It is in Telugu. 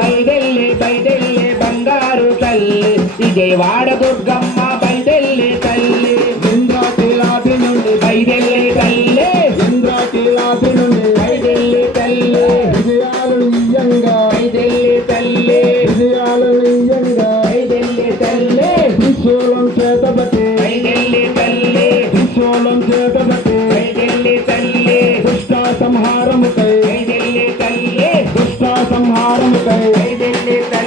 బైదెల్లి బైదెల్లి బంగారు తల్లి విజయవాడ దుర్గమ్మ బైదెల్లి తల్లి ఇంద్రాకిలాపి నుండి బైదెల్లి తల్లి ఇంద్రాకిలాపి నుండి బైదెల్లి తల్లి విజయాలు ఇయ్యంగా బైదెల్లి తల్లి విజయాలు ఇయ్యంగా బైదెల్లి తల్లి త్రిశూలం చేతబట్టి బైదెల్లి తల్లి త్రిశూలం చేతబట్టి బైదెల్లి తల్లి దుష్ట సంహారముకై బైదెల్లి తల్లి దుష్ట సంహారముకై బైదెల్లి తల్లి